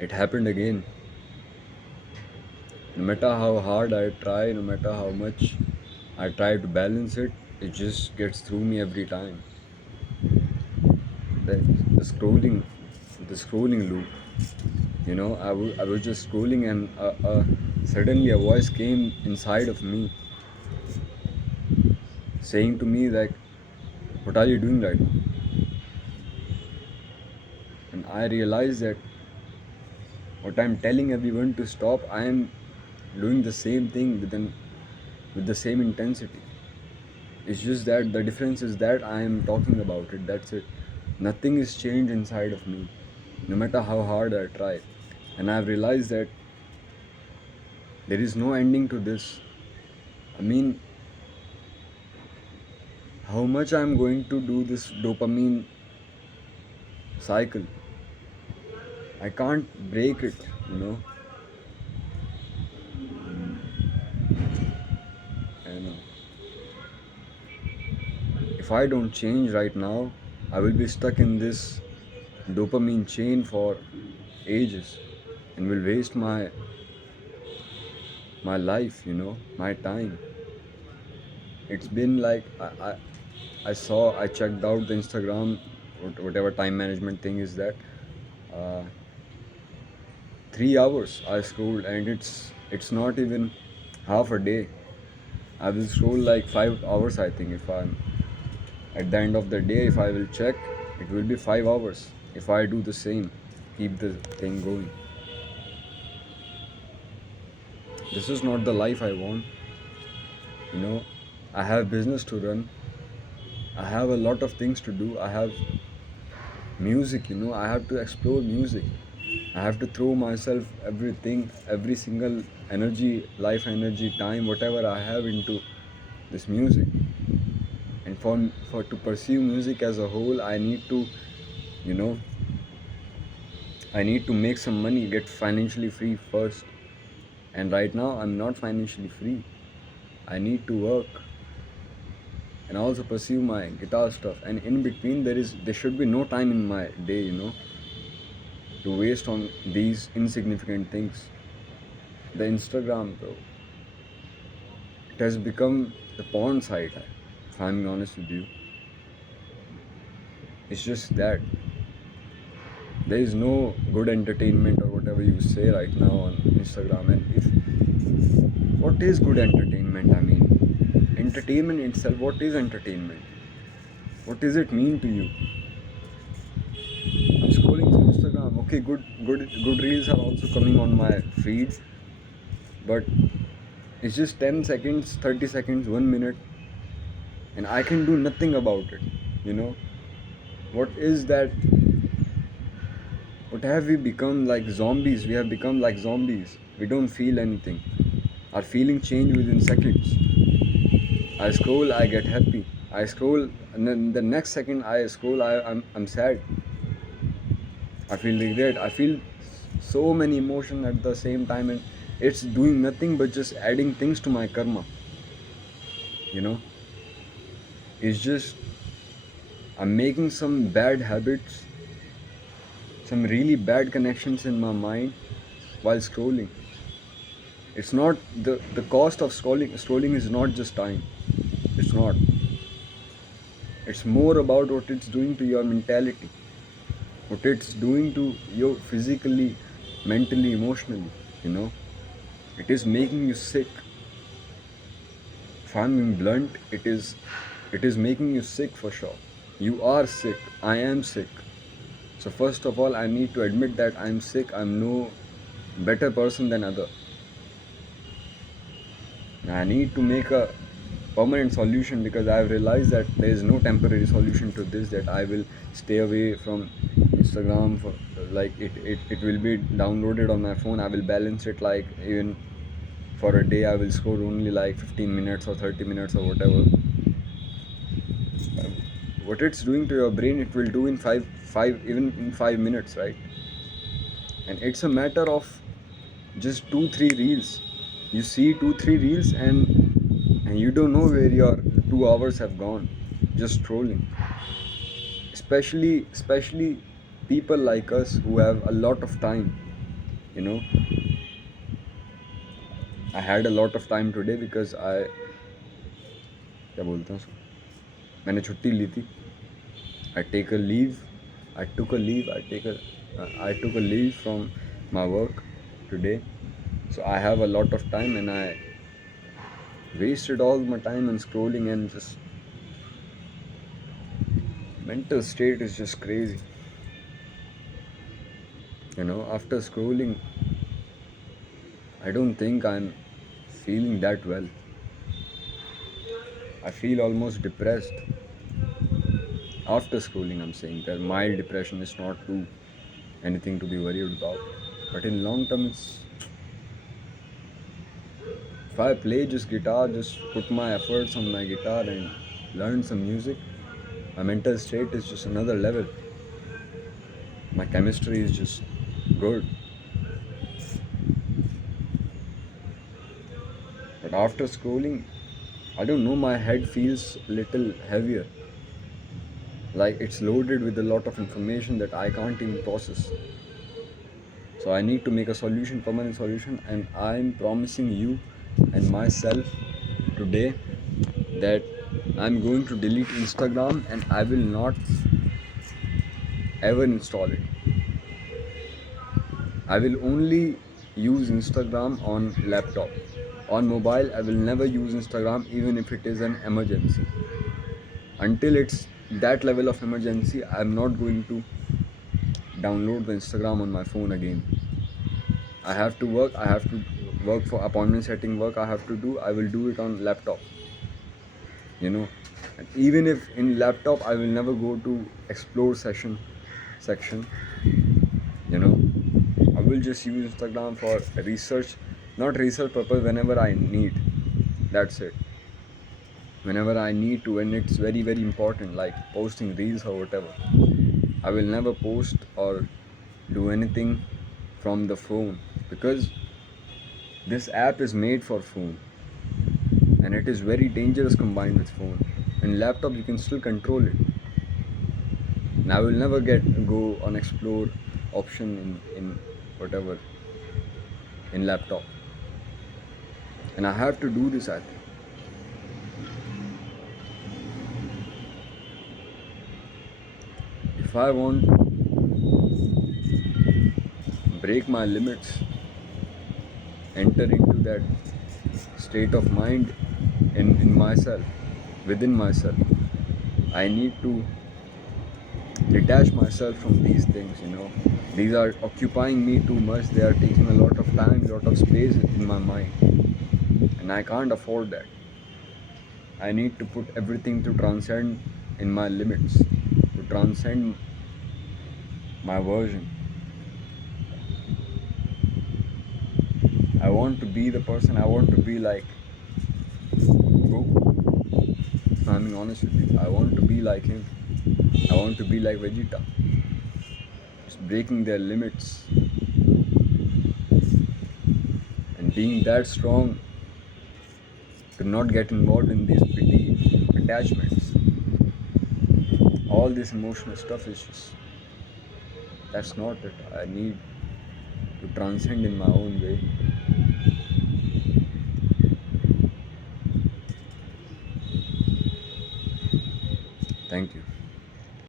It happened again. No matter how hard I try, no matter how much I try to balance it, it just gets through me every time. the, the scrolling the scrolling loop. I was just scrolling, and suddenly a voice came inside of me saying to me like, what are you doing right now? And I realized that what I'm telling everyone to stop, I am doing the same thing with the same intensity. It's just that the difference is that I am talking about it. That's it. Nothing is changed inside of me, no matter how hard I try. And I've realized that there is no ending to this. I mean, how much I'm going to do this dopamine cycle? I can't break it, you know. And if I don't change right now, I will be stuck in this dopamine chain for ages and will waste my life, my time. It's been like I checked out the Instagram, whatever time management thing is that. Uh, 3 hours I scrolled, and it's not even half a day. I will scroll like 5 hours, I think. If I'm at the end of the day, if I will check, it will be 5 hours. If I do the same, keep the thing going. This is not the life I want. You know, I have business to run. I have a lot of things to do. I have music, I have to explore music. I have to throw myself everything, every single energy, life energy, time, whatever I have into this music. And for to pursue music as a whole, you know, I need to make some money, get financially free first. And right now I'm not financially free. I need to work and also pursue my guitar stuff. And in between there should be no time in my day, to waste on these insignificant things. The Instagram, bro, it has become the porn site, if I'm honest with you. It's just that there is no good entertainment or whatever you say right now on Instagram. And if what is good entertainment? I mean, entertainment itself, what is entertainment? What does it mean to you? I'm scrolling through Instagram. Okay, good reels are also coming on my feed, but it's just 10 seconds, 30 seconds, 1 minute, and I can do nothing about it. What is that? What have we become? Like zombies? We have become like zombies. We don't feel anything. Our feelings change within seconds. I scroll, I get happy. I scroll, and then the next second I scroll, I'm sad. I feel regret. I feel so many emotions at the same time, and it's doing nothing but just adding things to my karma. You know, it's just I'm making some bad habits, some really bad connections in my mind while scrolling. It's not the cost of scrolling is not just time. It's not. It's more about what it's doing to your mentality, what it's doing to you physically, mentally, emotionally. It is making you sick. If I'm being blunt, it is making you sick for sure. You are sick. I am sick. So first of all, I need to admit that I'm sick. I'm no better person than other. I need to make a permanent solution, because I've realized that there is no temporary solution to this, that I will stay away from Instagram for like it will be downloaded on my phone. I will balance it, like even for a day I will scroll only like 15 minutes or 30 minutes or whatever. What it's doing to your brain, it will do in even in 5 minutes, right? And it's a matter of just 2 3 reels. You see 2 3 reels, and you don't know where your 2 hours have gone just scrolling. Especially people like us who have a lot of time. You know, I had a lot of time today because I क्या बोलते हैं उसको, मैंने छुट्टी ली थी. I take a leave. I took a leave. I took a leave from my work today, so I have a lot of time, and I wasted all my time on scrolling, and just mental state is just crazy. After scrolling, I don't think I'm feeling that well. I feel almost depressed after scrolling. I'm saying that mild depression is not too anything to be worried about, but in long term, if I play just guitar, just put my efforts on my guitar and learn some music, my mental state is just another level. My chemistry is just good. But after scrolling, I don't know, my head feels a little heavier. Like it's loaded with a lot of information that I can't even process. So I need to make a solution, permanent solution, and I'm promising you and myself today that I'm going to delete Instagram and I will not ever install it. I will only use Instagram on laptop. On mobile, I will never use Instagram even if it is an emergency. Until it's that level of emergency, I'm not going to download the Instagram on my phone again. I have to work for appointment setting work I have to do. I will do it on laptop. And even if in laptop I will never go to explore section. you know I will just use Instagram for research, not research purpose, whenever I need. That's it. Whenever I need to, and it's very very important, like posting reels or whatever. I will never post or do anything from the phone, because this app is made for phone and it is very dangerous combined with phone. In laptop you can still control it, and I will never go on explore option in whatever in laptop, and I have to do this. I think if I want to break my limits, enter into that state of mind in myself, within myself, I need to detach myself from these things. These are occupying me too much. They are taking a lot of time, a lot of space in my mind, and I can't afford that. I need to put everything to transcend in my limits, to transcend my version. I want to be the person, I want to be like Goku. I'm being honest with you. I want to be like him. I want to be like Vegeta. Just breaking their limits and being that strong to not get involved in these petty attachments. All this emotional stuff is just, that's not it. I need to transcend in my own way. Thank you.